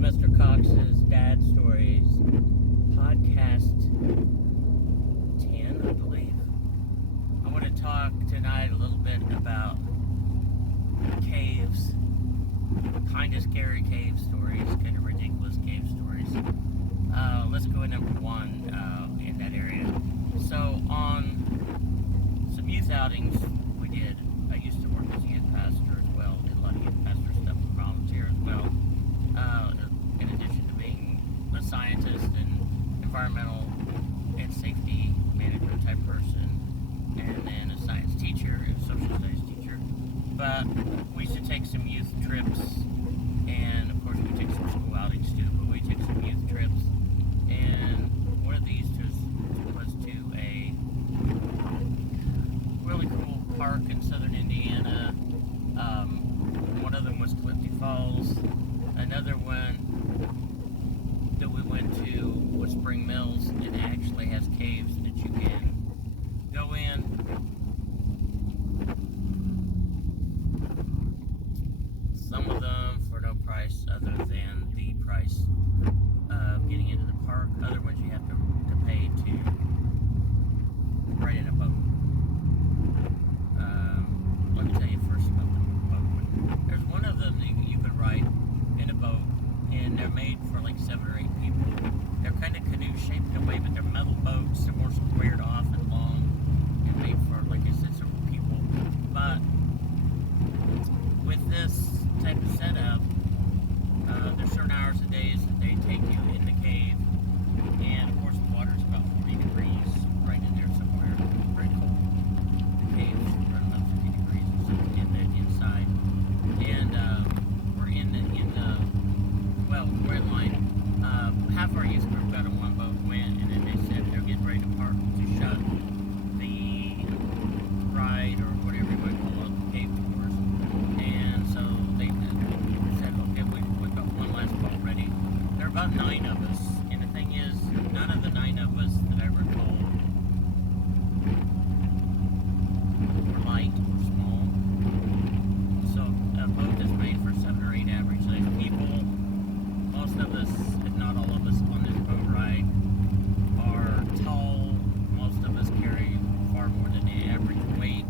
Mr. Coxes.Dad Stories, podcast 10, I believe. I want to talk tonight a little bit about caves, kind of scary cave stories, kind of ridiculous cave stories. Let's go with number one in that area. So, on some youth outings we did, I used to work as a youth pastor as well, did a lot of youth pastor stuff with volunteer as well. In addition to being a scientist and environmental and safety manager type person, and then a science teacher, a social studies teacher. But we used to take some youth trips, and of course we took some school outings too, but we took some youth trips, and one of these was to a really cool park in southern Indiana. One of them was Clifty Falls. Another one that we went to was Spring Mills. It actually has caves that you can go in. Some of them for no price other than the price of getting into the park. Other ones you have to pay to ride in a boat. Let me tell you first about the boat one. There's one of them that you could ride in a boat, and they're made for like 7 or 8 people. They're kind of canoe shaped in a way, but they're metal boats. They're more squared off and long and made for, like I said, several people. But with this type of setup, there's certain hours and days that they take you in the cave, and of course the water's about 40 degrees right in there somewhere. Very cold. The cave's around about 50 degrees or something in the inside. And we're we're in line. Half our youth group got on one boat, went, and then they said they're getting ready to park to shut the ride or whatever you want to call it, the cave tours. And so they said, okay, we've got one last boat ready. There are about 9 of us, and the thing is, none of the 9 of us that I recall were light or small. So a boat is made for 7 or 8 average sized people. Most of us, if not all of us, on this boat ride are tall. Most of us carry far more than the average weight.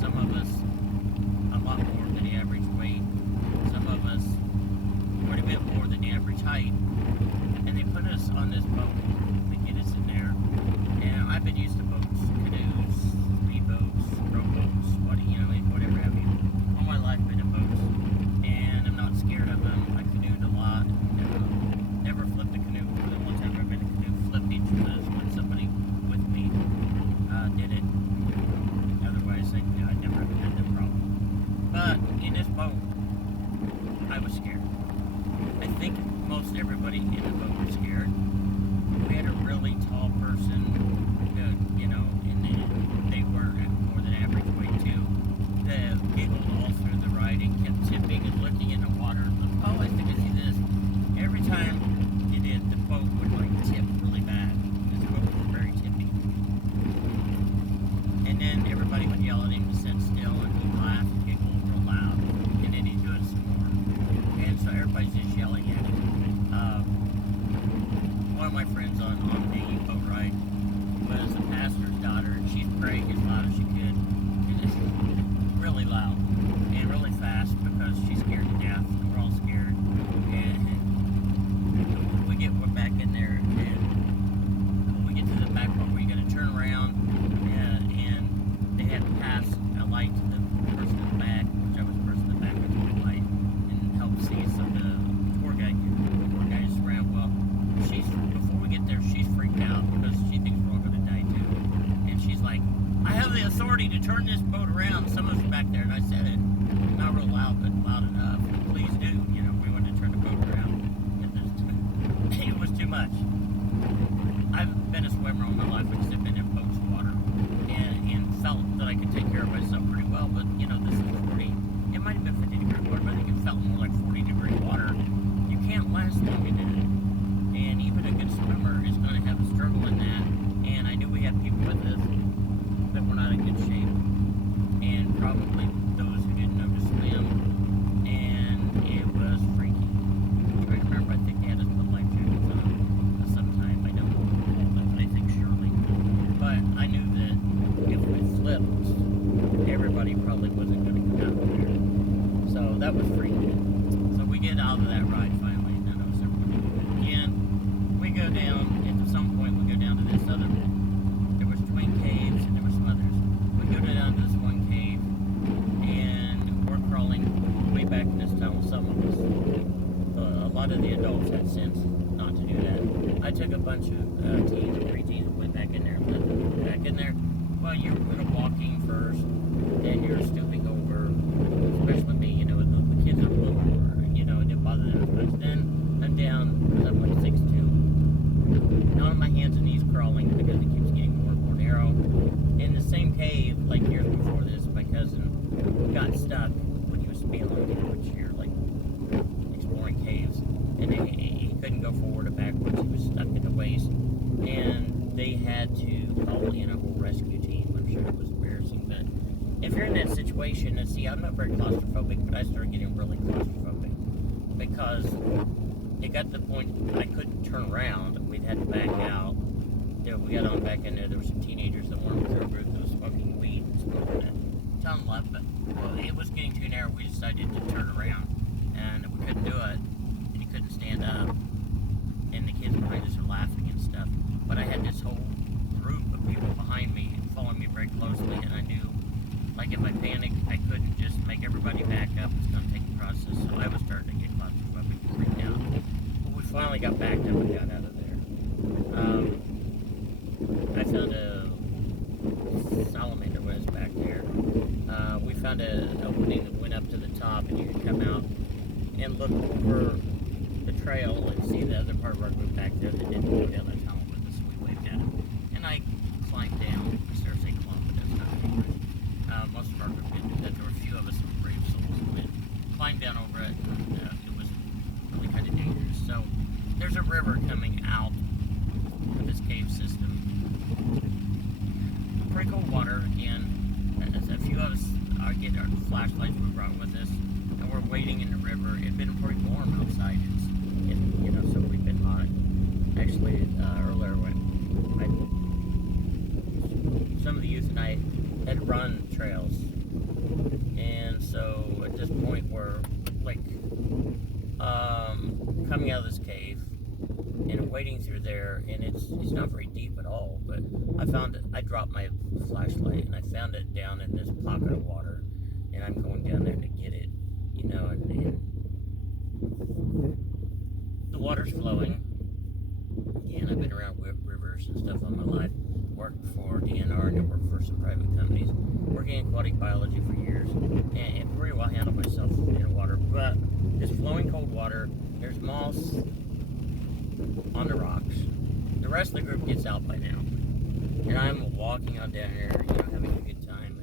Some of us a lot more than the average weight. Some of us quite a bit more than the average height. And they put us on this boat to get us in there. And I've been used to boats, canoes, speedboats, rowboats, whatever have you. All my life been in boats. And I'm not scared of them. I canoed a lot. Never flipped a canoe. The only time I've been in a canoe flipped each was when somebody with me did it. Otherwise, I never had that problem. But in this boat, I was scared. I think most everybody in the boat was scared. We had a really tall person, and they were more than average weight too. They giggled all through the ride and kept tipping and looking in the water. Oh, I think I see this. Every time you did, the boat would tip really bad. This boat was very tippy. And then everybody would yell at him to sit still, and he'd laugh and giggle real loud, and then he'd do it some more. And so everybody's just yelling at him. One of my friends on the boat ride was the pastor's daughter, and she's praying as loud as she could. And it's really loud and really fast because she's scared to death. And we're all scared. And we're back in there, and when we get to the back part where you got to turn around, and they had to pass a light to the person in the back, which I was the person in the back with the light, and help see. So the tour guide just ran. Well, before we get there, she's freaked out because she thinks we're all going to die too. And she's like, I have the authority to turn this boat around. Someone's back there, and I said it, not real loud, but loud enough. Please do. We want to turn the boat around. It was too much. I've been a swimmer all my life, except been in boats, water, and felt that I could take care of myself pretty well. But this is 40. It might have been 50 degree water, but I think it felt more like 40 degree water. You can't last long in it, and even a good swimmer is going to have a struggle in that. And I knew we had people with us that were not in good shape, and probably those who didn't know to swim, and it was freaky. Right? of that ride finally. None of us ever went into it again. We go down, at some point we go down to this other, there was twin caves and there were some others. We go down to this one cave and we're crawling way back in this tunnel. Some of us, a lot of the adults had sense not to do that. I took a bunch of teens and preteens and went back in there and put them back in there. Well, you're walking first, then you're stooping over, especially me, you know, the kids are lower, you know, it didn't bother them as much. Then I'm down, because I'm like 6'2", on my hands and knees crawling because it keeps getting more and more narrow. In the same cave, like years before this, my cousin got stuck when he was spelunking, which you're like exploring caves, and he couldn't go forward or backwards. He was stuck in the waist, and they had to call in a whole rescue team. I'm sure it was embarrassing, but if you're in that situation, and see, I'm not very claustrophobic, but I started getting really claustrophobic because it got to the point I couldn't turn around. We'd had to back out. You know, we got on back in there. There were some teenagers that weren't with our group that was smoking weed and smoking a ton left, but well, it was getting too narrow. We decided to turn around, and we couldn't do it. And he couldn't stand up, and the kids behind us are laughing and stuff. But I had this whole group of people behind me following me very closely, and I knew, like, if I panicked, I couldn't just make everybody back up. It's going to take a process, so I was starting to get claustrophobic and freaked out. But we finally got backed up and got out of there. I found a salamander was back there. We found an opening that went up to the top, and you could come out and look over the trail and see the other part of our group back there that didn't go down the tunnel with us, so we waved at them. And I climbed down. I started saying clump, but that's not English. Most of our group didn't do that. There were a few of us that were brave souls who went, climbed down over it, and it was really kind of dangerous. So there's a river coming out of this cave system. Pretty cool water, and a few of us are getting our flashlights we brought with us, and we're wading in the river. It had been pretty warm outside, you know, so we've been hot. Actually, earlier when some of the youth and I had run trails, and so at this point we're like coming out of this cave and wading through there, and it's not very deep at all, but I dropped my flashlight and I found it down in this pocket of water, and I'm going down there to get it, you know, and the water's flowing, and I've been around rivers and stuff all my life, worked for DNR and I worked for some private companies, working in aquatic biology for years, and pretty well handled myself in water, but this flowing cold water, there's moss on the rocks. The rest of the group gets out by now, and I'm walking on down here, you know, having a good time.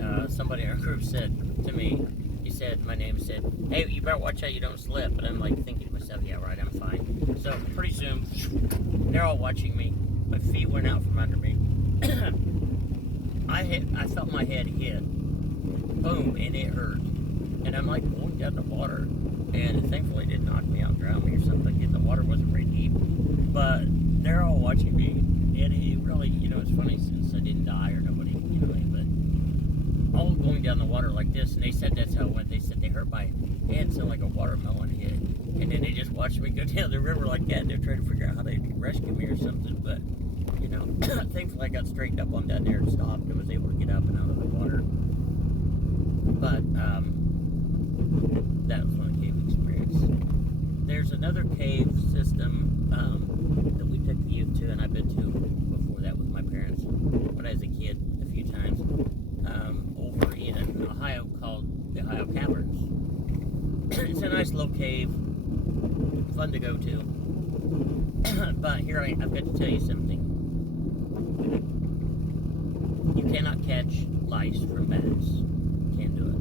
And somebody in our group said to me, my name said, "Hey, you better watch out you don't slip." And I'm like thinking to myself, "Yeah, right, I'm fine." So pretty soon, they're all watching me. My feet went out from under me. I felt my head hit, boom, and it hurt. And I'm like going down the water, and thankfully it didn't knock me out and drown me or something. The water wasn't very deep, but they're all watching me, and it really, you know, it's funny since I didn't die or nobody, you know, but all going down the water like this, and they said that's how it went. They said they hurt my hand, sounded like a watermelon hit, and then they just watched me go down the river like that, and they're trying to figure out how they rescue me or something, but, you know, thankfully I got straightened up on down there and stopped and was able to get up and out of the water. But, that was one cave experience. There's another cave system that we took the youth to, and I've been to before that with my parents when I was a kid a few times, over in Ohio called the Ohio Caverns. It's a nice little cave, fun to go to. But here I've got to tell you something. You cannot catch lice from bats. Can't do it.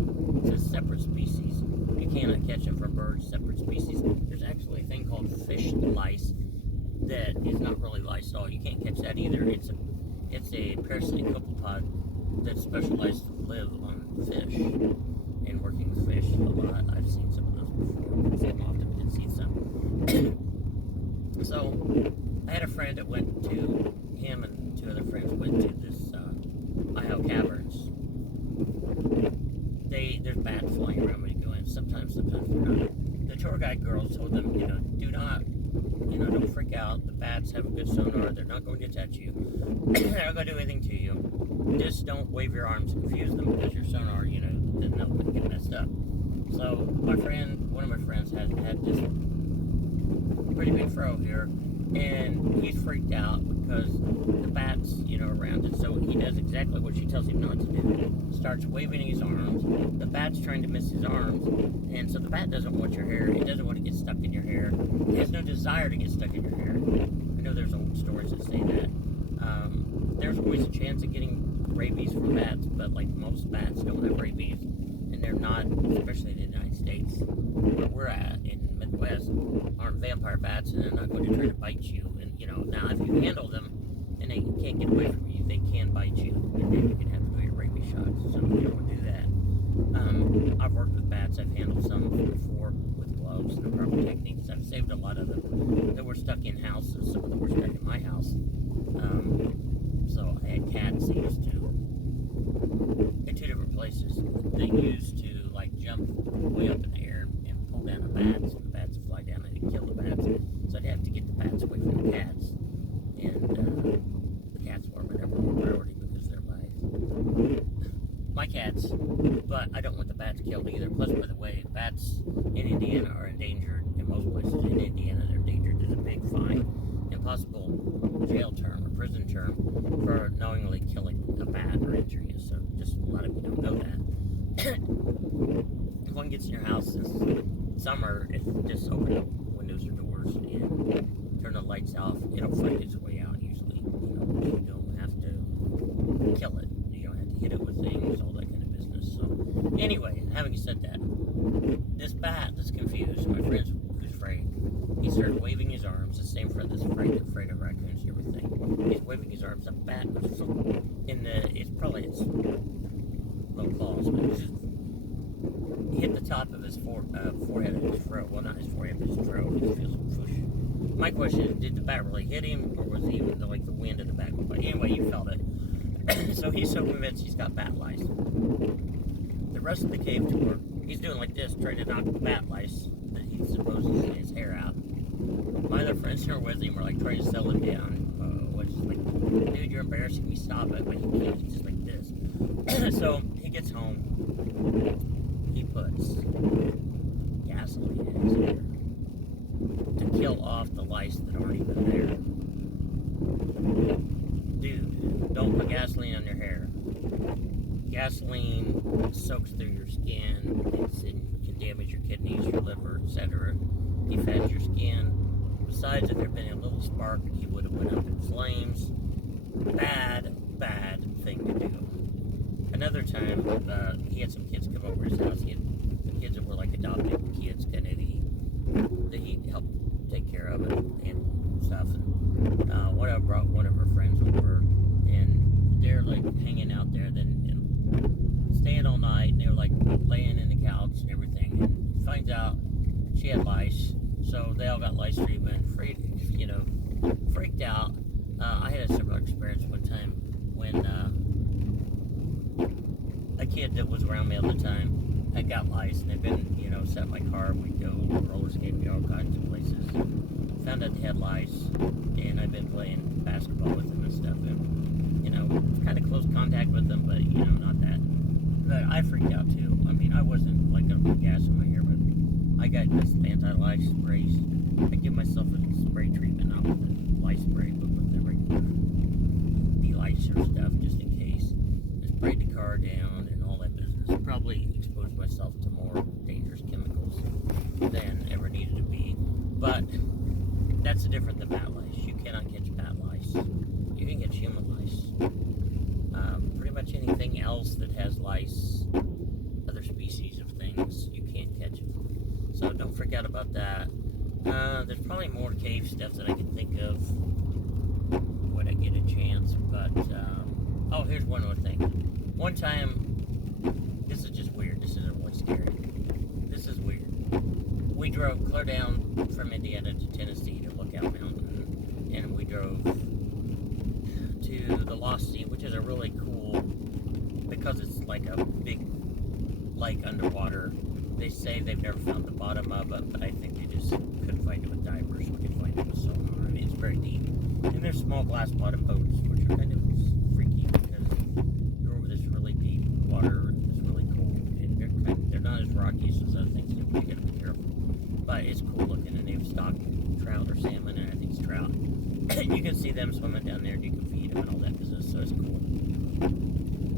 It's a separate species. You cannot catch them from birds, separate species. There's actually a thing called fish lice that is not really lice at all. You can't catch that either. It's a parasitic copepod that's specialized to live on fish and working with fish a lot. I've seen some of those before. Some often did see some. So I had a friend that went to, him and two other friends went to this Ohio Caverns. There's bats flying around when you go in. Sometimes they're not. The tour guide girls told them, do not, don't freak out. The bats have a good sonar. They're not going to touch you. They're not going to do anything to you. Just don't wave your arms and confuse them because your sonar, then they'll get messed up. So one of my friends had this pretty big fro here, and he's freaked out because the bat's, around it. So he does exactly what she tells him not to do. Starts waving his arms. The bat's trying to miss his arms, and so the bat doesn't want your hair. It doesn't want to get stuck in your hair. It has no desire to get stuck in your hair. I know there's old stories that say that. There's always a chance of getting rabies from bats, but like most bats don't have rabies, and they're not, especially in the United States, where we're at in the Midwest, aren't vampire bats, and they're not going to try to bite you. And now if you handle them and they can't get away from you, they can bite you, and then you can have to go get rabies shots. So you don't want to do that. I've worked with bats. I've handled some before with gloves and the proper techniques. I've saved a lot of them that were stuck in houses. Some of them were stuck in my house. So I had cats that used to, in two different places, they used to jump way up in the air and pull down the bats, and the bats would fly down and they'd kill the bats. So I'd have to get the bats away from the cats. And the cats were my number one priority because they're my cats, but I don't want the bats killed either. Plus, by the way, bats in Indiana are endangered. In most places in Indiana, they're endangered. There's a big fine and possible jail term or prison term for knowingly killing a bat or injuring it. So just a lot of you don't know that. If one gets in your house this summer, just open the windows or doors and turn the lights off. It'll find its way out usually. You don't have to kill it. You don't have to hit it with things, all that kind of business. So anyway, having said that, this bat that's confused, my friend who's afraid, he started waving his arms. The same friend that's afraid of raccoons and everything. He's waving his arms. The bat was it's probably its little claws, but it just hit the top of his forehead and his throat. Well, not his forehead, but his throat. It just feels whoosh. My question is, did the bat really hit him, or was it even the wind in the back? But anyway, you felt it. So he's so convinced he's got bat lice. The rest of the cave tour, he's doing like this, trying to knock the bat lice that he supposes is his hair out. My other friends who are with him were trying to settle him down. Was just like, dude, you're embarrassing me, stop it. But he can't, he's just like this. So he gets home, he puts gasoline in his hair to kill off the lice that aren't even there. Dude, don't put gasoline on your hair. Gasoline soaks through your skin, it can damage your kidneys, your liver, etc. Defends your skin. Besides, if there had been a little spark, he would have went up in flames. Bad thing to do. Another time, he had some kids come over his house. He had some kids that were adopted kids, kind of that he helped take care of and stuff. And one of her friends over, and they're hanging out there, and staying all night, and they were laying in the couch and everything. And finds out she had lice, so they all got lice treatment. Freaked out. I had a similar experience one time when a kid that was around me all the time had got lice, and they'd been, sat in my car, we'd go roller skating, all kinds of places. Found out they had lice, and I've been playing basketball with them and stuff, and, kind of close contact with them, but, not that. But I freaked out too. I mean, I wasn't gonna put gas in my hair, but I got this anti-lice sprays. I give myself a spray treatment, not with the lice spray, but with the regular de-licer stuff, just in case. I sprayed the car down and all that business. Probably exposed myself to more dangerous chemicals than ever needed to be. But that's different than bat lice. You cannot catch bat lice. You can catch human lice. Pretty much anything else that has lice, other species of things, you can't catch it. So don't freak out about that. There's probably more cave stuff that I can think of when I get a chance, but, oh, here's one more thing. One time, this is just weird, this isn't really scary. This is weird. We drove clear down from Indiana to Tennessee to Lookout Mountain, and we drove to the Lost Sea, which is a really cool, because it's like a big lake underwater. They say they've never found the bottom of it, but I think they And they're small glass bottom boats, which are kind of freaky because you're over this really deep water that's really cold, and they're not as rocky as those other things. You gotta be careful, but it's cool looking, and they've stocked trout or salmon, and I think it's trout. You can see them swimming down there, and you can feed them and all that business, so it's cool.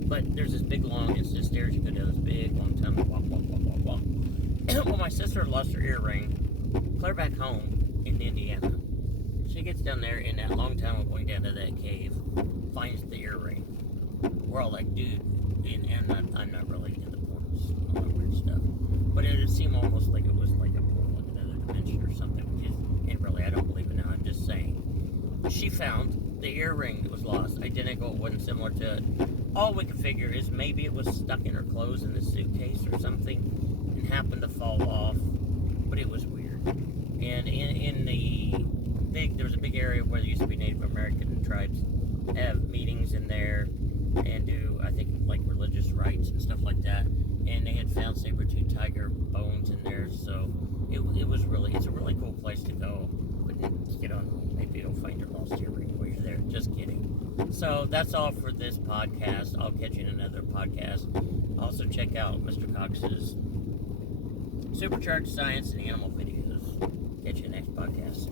But there's this big long, it's just stairs you go down this big long tunnel, walk. Well, my sister lost her earring clear back home in Indiana. She gets down there in that long tunnel going down to that cave, finds the earring. We're all like, dude, and I'm not really into portals and all that weird stuff. But it would seem almost like it was like a portal in another dimension or something, and really, I don't believe it now, I'm just saying. She found the earring that was lost, identical, it wasn't similar to it. All we could figure is maybe it was stuck in her clothes in the suitcase or something and happened to fall off, but it was weird. And there was a big area where there used to be Native American tribes have meetings in there and do, I think, like religious rites and stuff like that. And they had found saber-tooth tiger bones in there, so it's a really cool place to go. But get on, maybe you'll find your lost earring while you're there. Just kidding. So that's all for this podcast. I'll catch you in another podcast. Also check out Mr. Cox's Supercharged Science and Animal videos. Catch you next podcast.